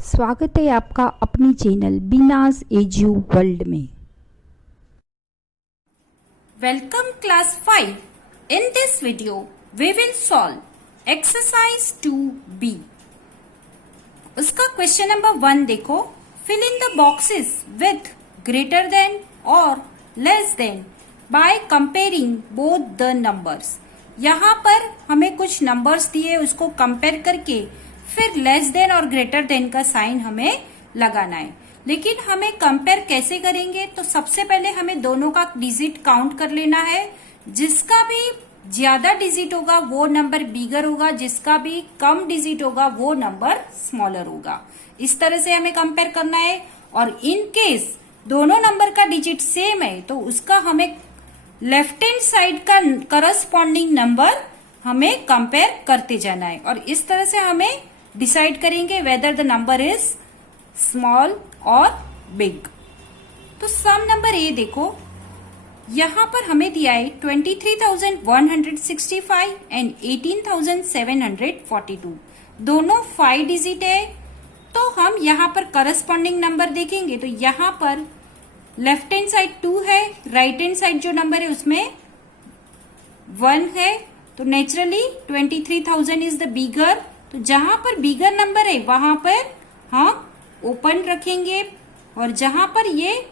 स्वागत है आपका अपनी चैनल बीनाज एजू वर्ल्ड में। Welcome class 5. In this video, we will solve exercise 2B. उसका क्वेश्चन नंबर 1 देखो। Fill in the boxes with greater than or less than by comparing both the numbers. यहाँ पर हमें कुछ नंबर्स दिए, उसको compare करके फिर लेस देन और ग्रेटर देन का साइन हमें लगाना है। लेकिन हमें कंपेयर कैसे करेंगे? तो सबसे पहले हमें दोनों का डिजिट काउंट कर लेना है। जिसका भी ज्यादा डिजिट होगा वो नंबर बिगर होगा, जिसका भी कम डिजिट होगा वो नंबर स्मॉलर होगा। इस तरह से हमें कंपेयर करना है। और इन केस दोनों नंबर का डिजिट सेम है तो उसका हमें लेफ्ट हैंड साइड का करस्पॉन्डिंग नंबर हमें कंपेयर करते जाना है। और इस तरह से हमें डिसाइड करेंगे whether the number is small और बिग। तो सम नंबर ए देखो, यहां पर हमें दिया है 23,165 एंड 18,742। दोनों 5 डिजिट है। तो हम यहां पर करस्पॉन्डिंग नंबर देखेंगे तो यहां पर लेफ्ट हैंड साइड 2 है, राइट हैंड साइड जो नंबर है उसमें 1 है। तो नेचुरली 23,000 इज द बिगर। तो जहां पर बिगर नंबर है वहां पर हम ओपन रखेंगे और जहां पर ये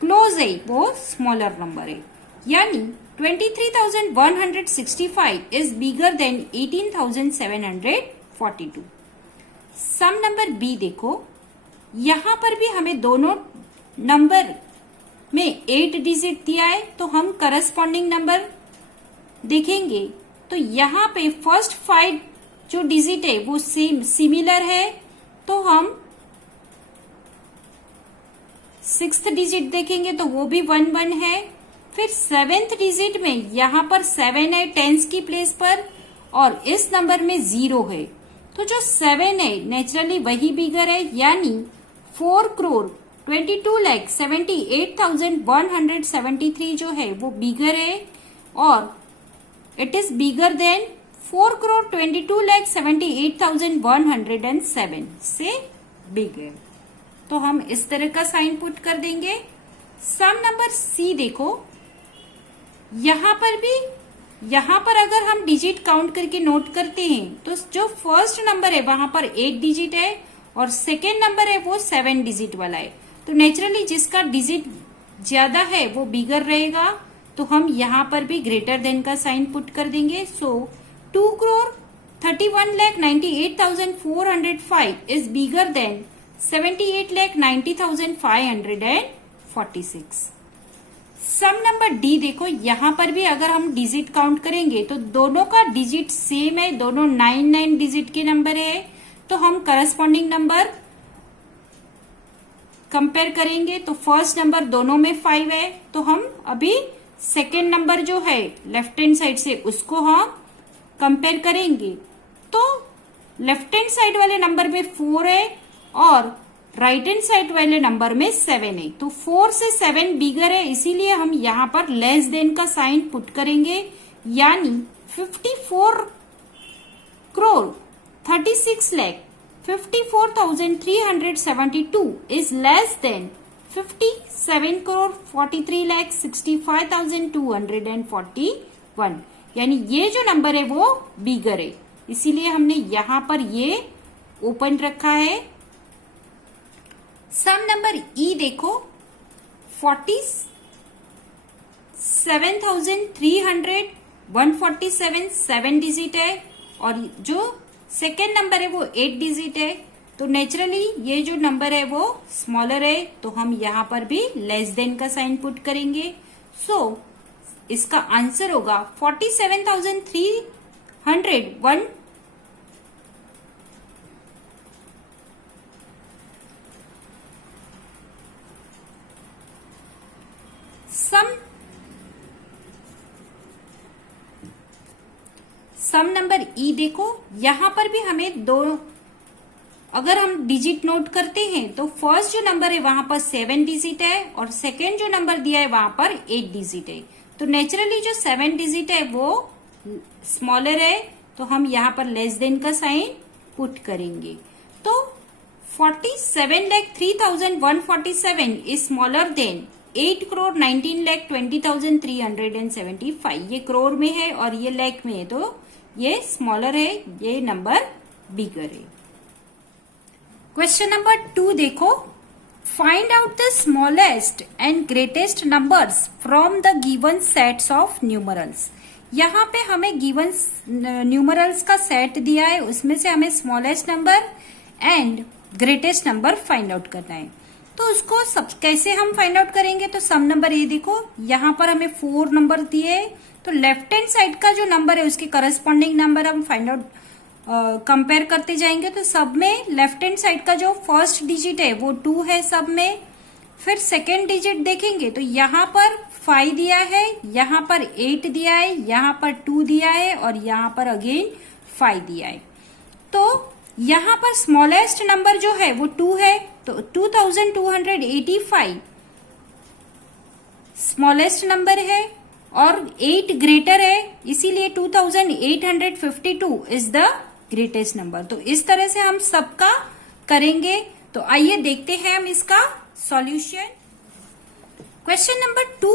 क्लोज है वो स्मॉलर नंबर है। यानी 23,165 is bigger than 18,742। Some number B देखो, यहां पर भी हमें दोनों नंबर में 8 डिजिट दिया है तो हम करस्पॉन्डिंग नंबर देखेंगे। तो यहाँ पे फर्स्ट 5 जो डिजिट है वो सिमिलर है तो हम 6th डिजिट देखेंगे तो वो भी 1 1 है। फिर 7th डिजिट में यहाँ पर 7 है 10s की प्लेस पर और इस नंबर में 0 है। तो जो 7 है नेचुरली वही बिगर है, यानी 4,22,78,173 जो है वो बिगर है और इट इज बिगर देन 4,22,78,107 से बिग है। तो हम इस तरह का साइन पुट कर देंगे। सम नंबर सी देखो, यहां पर अगर हम डिजिट काउंट करके नोट करते हैं तो जो फर्स्ट नंबर है वहां पर 8 डिजिट है और सेकेंड नंबर है वो 7 डिजिट वाला है। तो नेचुरली जिसका डिजिट ज्यादा है वो बिगर रहेगा। तो हम यहां पर भी ग्रेटर देन का साइन पुट कर देंगे। So 2,31,98,405 is bigger than 78,90,546। Some number D देखो, यहां पर भी अगर हम डिजिट काउंट करेंगे तो दोनों का डिजिट सेम है, दोनों 9 डिजिट के नंबर है। तो हम करस्पॉन्डिंग नंबर कंपेयर करेंगे तो फर्स्ट नंबर दोनों में 5 है तो हम अभी सेकेंड नंबर जो है लेफ्ट हैंड साइड से उसको हम कंपेयर करेंगे। तो लेफ्ट हैंड साइड वाले नंबर में 4 है और राइट हैंड साइड वाले नंबर में 7 है। तो 4 से 7 बिगर है, इसीलिए हम यहां पर लेस देन का साइन पुट करेंगे। यानी 54,36,54,372 इज लेस देन 57,43,65,241। यानी ये जो नंबर है वो बिगर है, इसीलिए हमने यहां पर ये ओपन रखा है। सम नंबर ई देखो, 47,300 147 7 डिजिट है और जो सेकेंड नंबर है वो 8 डिजिट है। तो नेचुरली ये जो नंबर है वो स्मॉलर है तो हम यहां पर भी लेस देन का साइन पुट करेंगे। सो इसका आंसर होगा 47,301। सम नंबर ई देखो, यहां पर भी हमें अगर हम डिजिट नोट करते हैं तो फर्स्ट जो नंबर है वहां पर 7 डिजिट है और सेकेंड जो नंबर दिया है वहां पर 8 डिजिट है। तो नेचुरली जो 7 डिजिट है वो स्मॉलर है तो हम यहां पर लेस देन का साइन पुट करेंगे। तो 47,03,147 is smaller than 8,19,20,375. ये करोड़ में है और ये लाख में है, तो ये स्मॉलर है, ये नंबर बिगर है। क्वेश्चन नंबर 2 देखो, find out the smallest and greatest numbers from the given sets of numerals. यहाँ पे हमें गिवन न्यूमरल्स का सेट दिया है, उसमें से हमें smallest number and greatest number find out करना है। तो उसको सब कैसे हम फाइंड आउट करेंगे, तो सम नंबर ये देखो, यहाँ पर हमें 4 नंबर दिए, तो लेफ्ट हैंड साइड का जो नंबर है उसके करस्पॉन्डिंग नंबर हम फाइंड आउट कंपेयर करते जाएंगे। तो सब में लेफ्ट हैंड साइड का जो फर्स्ट डिजिट है वो 2 है सब में। फिर सेकेंड डिजिट देखेंगे तो यहाँ पर 5 दिया है, यहाँ पर 8 दिया है, यहाँ पर 2 दिया है और यहाँ पर अगेन 5 दिया है। तो यहाँ पर स्मॉलेस्ट नंबर जो है वो 2 है, तो 2285 स्मॉलेस्ट नंबर है और 8 ग्रेटर है, इसीलिए 2852 इज द ग्रेटेस्ट नंबर। तो इस तरह से हम सबका करेंगे। तो आइए देखते हैं हम इसका सॉल्यूशन। क्वेश्चन नंबर 2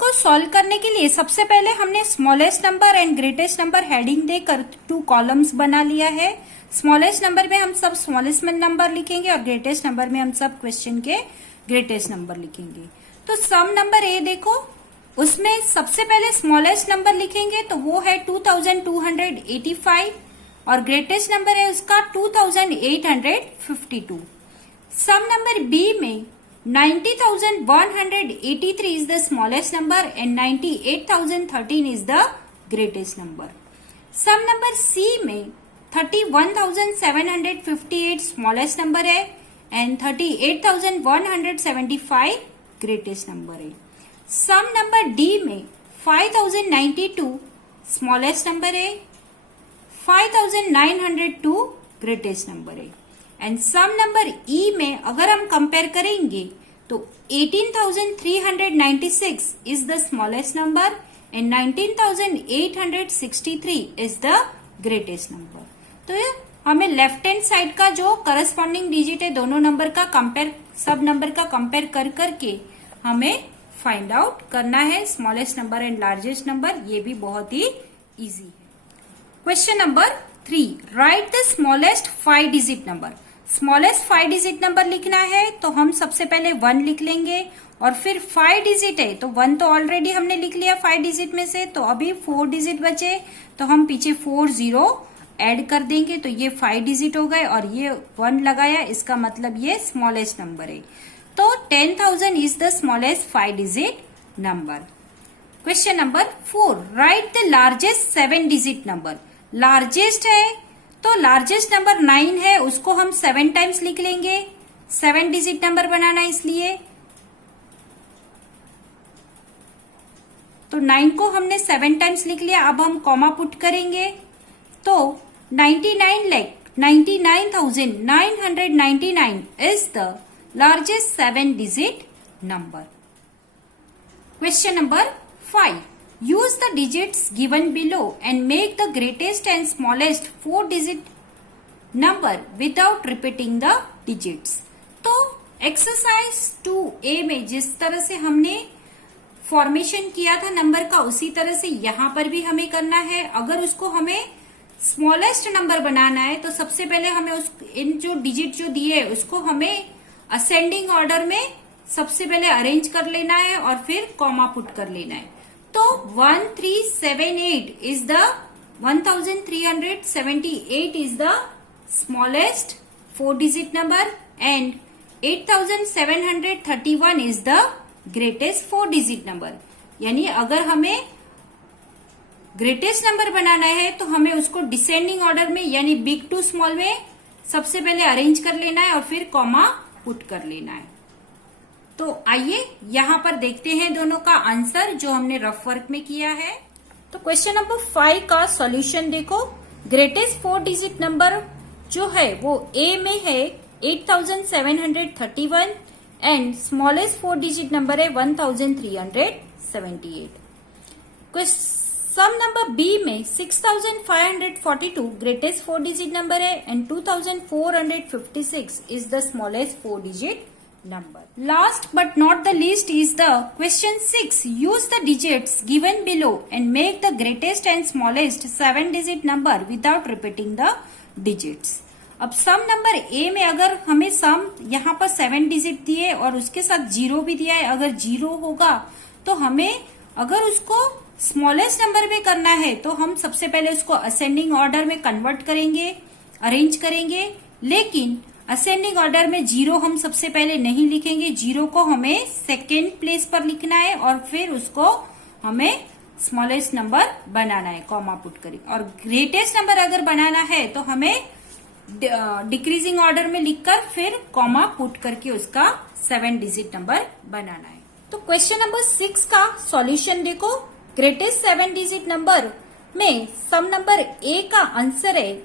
को सॉल्व करने के लिए सबसे पहले हमने smallest number and greatest number heading देकर 2 कॉलम्स बना लिया है। स्मॉलेस्ट नंबर में हम सब स्मॉलेस्ट नंबर लिखेंगे और ग्रेटेस्ट नंबर में हम सब क्वेश्चन के ग्रेटेस्ट नंबर लिखेंगे। तो सम नंबर ए देखो, उसमें सबसे पहले स्मॉलेस्ट नंबर लिखेंगे तो वो है 2285 और ग्रेटेस्ट नंबर है उसका 2852। सम नंबर बी में 90,183 is the smallest number and 98,013 is the greatest number. Sum number C में 31,758 smallest number है and 38,175 greatest number है। Sum number D में 5,092 smallest number है, 5,902 greatest number है। एंड सम नंबर ई में अगर हम कंपेयर करेंगे तो 18,396 is the smallest number and 19,863 is the greatest number. तो हमें लेफ्ट हैंड साइड का जो करस्पॉन्डिंग डिजिट है दोनों नंबर का कंपेयर, सब नंबर का कंपेयर कर करके हमें फाइंड आउट करना है smallest number and largest number. ये भी बहुत ही इजी है। Question number 3, right the smallest 5 digit number. Smallest 5 digit number लिखना है तो हम सबसे पहले 1 लिख लेंगे और फिर 5 डिजिट है तो 1 तो ऑलरेडी हमने लिख लिया 5 डिजिट में से, तो अभी 4 डिजिट बचे तो हम पीछे 4 0 ऐड कर देंगे तो ये 5 डिजिट हो गए और ये 1 लगाया, इसका मतलब ये स्मॉलेस्ट नंबर है। तो 10,000 is the smallest 5 digit number. Question number 4, right the largest 7 digit number. Largest है तो लार्जेस्ट नंबर 9 है, उसको हम 7 टाइम्स लिख लेंगे, 7 डिजिट नंबर बनाना इसलिए। तो 9 को हमने 7 टाइम्स लिख लिया, अब हम कॉमा पुट करेंगे तो 99,99,999 is the largest 7 digit number. Question number 5, use the digits given below and make the greatest and smallest 4 digit number without repeating the digits। तो एक्सरसाइज 2A में जिस तरह से हमने फॉर्मेशन किया था नंबर का उसी तरह से यहाँ पर भी हमें करना है। अगर उसको हमें स्मॉलेस्ट नंबर बनाना है तो सबसे पहले हमें इन जो डिजिट जो दिए उसको हमें असेंडिंग ऑर्डर में सबसे पहले अरेंज कर लेना है और फिर कॉमा पुट कर लेना है। तो 1378 is the 1378 is the smallest 4 digit number and 8731 is the greatest 4 digit number। यानी अगर हमें ग्रेटेस्ट नंबर बनाना है तो हमें उसको डिसेंडिंग ऑर्डर में यानी बिग टू स्मॉल में सबसे पहले अरेंज कर लेना है और फिर कॉमा पुट कर लेना है। तो आइए यहाँ पर देखते हैं दोनों का आंसर जो हमने रफ वर्क में किया है। तो क्वेश्चन नंबर 5 का सॉल्यूशन देखो, ग्रेटेस्ट 4 डिजिट नंबर जो है वो ए में है 8731 एंड स्मॉलेस्ट 4 डिजिट नंबर है 1378। सम नंबर बी में 6542 ग्रेटेस्ट 4 डिजिट नंबर है and 2456 is the smallest 4 digit number. Last but not the least is the question 6. Use the digits given below and make the greatest and smallest 7 digit number without repeating the digits. अब सम number A में अगर हमें सम यहाँ पर 7 digit दिए और उसके साथ 0 भी दिया है, अगर 0 होगा तो हमें अगर उसको स्मॉलेस्ट नंबर में करना है तो हम सबसे पहले उसको असेंडिंग ऑर्डर में कन्वर्ट करेंगे, अरेंज करेंगे, लेकिन असेंडिंग ऑर्डर में 0 हम सबसे पहले नहीं लिखेंगे, 0 को हमें सेकेंड प्लेस पर लिखना है और फिर उसको हमें स्मॉलेस्ट नंबर बनाना है, कॉमा पुट करेंगे। और ग्रेटेस्ट नंबर अगर बनाना है तो हमें डिक्रीजिंग ऑर्डर में लिखकर फिर कॉमा पुट करके उसका 7 डिजिट नंबर बनाना है। तो क्वेश्चन नंबर 6 का सॉल्यूशन देखो। ग्रेटेस्ट 7 डिजिट नंबर में सम नंबर ए का आंसर है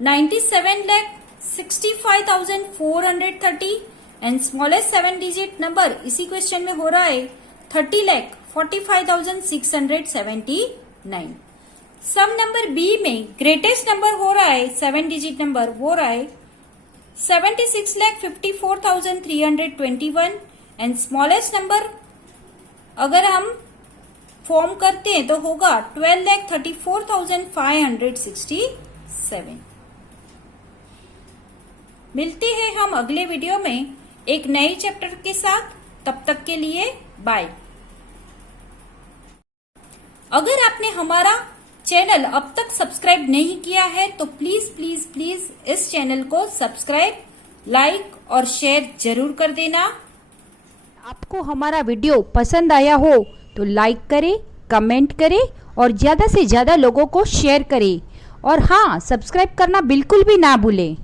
97,65,430 एंड स्मॉलेस्ट 7 डिजिट नंबर इसी क्वेश्चन में हो रहा है 30,45,679। सम नंबर बी में ग्रेटेस्ट नंबर हो रहा है 7 डिजिट नंबर हो रहा है 76,54,321 एंड स्मॉलेस्ट नंबर अगर हम फॉर्म करते हैं तो होगा 12,34,567। मिलते हैं हम अगले वीडियो में एक नए चैप्टर के साथ, तब तक के लिए बाय। अगर आपने हमारा चैनल अब तक सब्सक्राइब नहीं किया है तो प्लीज प्लीज प्लीज इस चैनल को सब्सक्राइब, लाइक और शेयर जरूर कर देना। आपको हमारा वीडियो पसंद आया हो तो लाइक करें, कमेंट करें और ज़्यादा से ज़्यादा लोगों को शेयर करें। और हाँ, सब्सक्राइब करना बिल्कुल भी ना भूलें।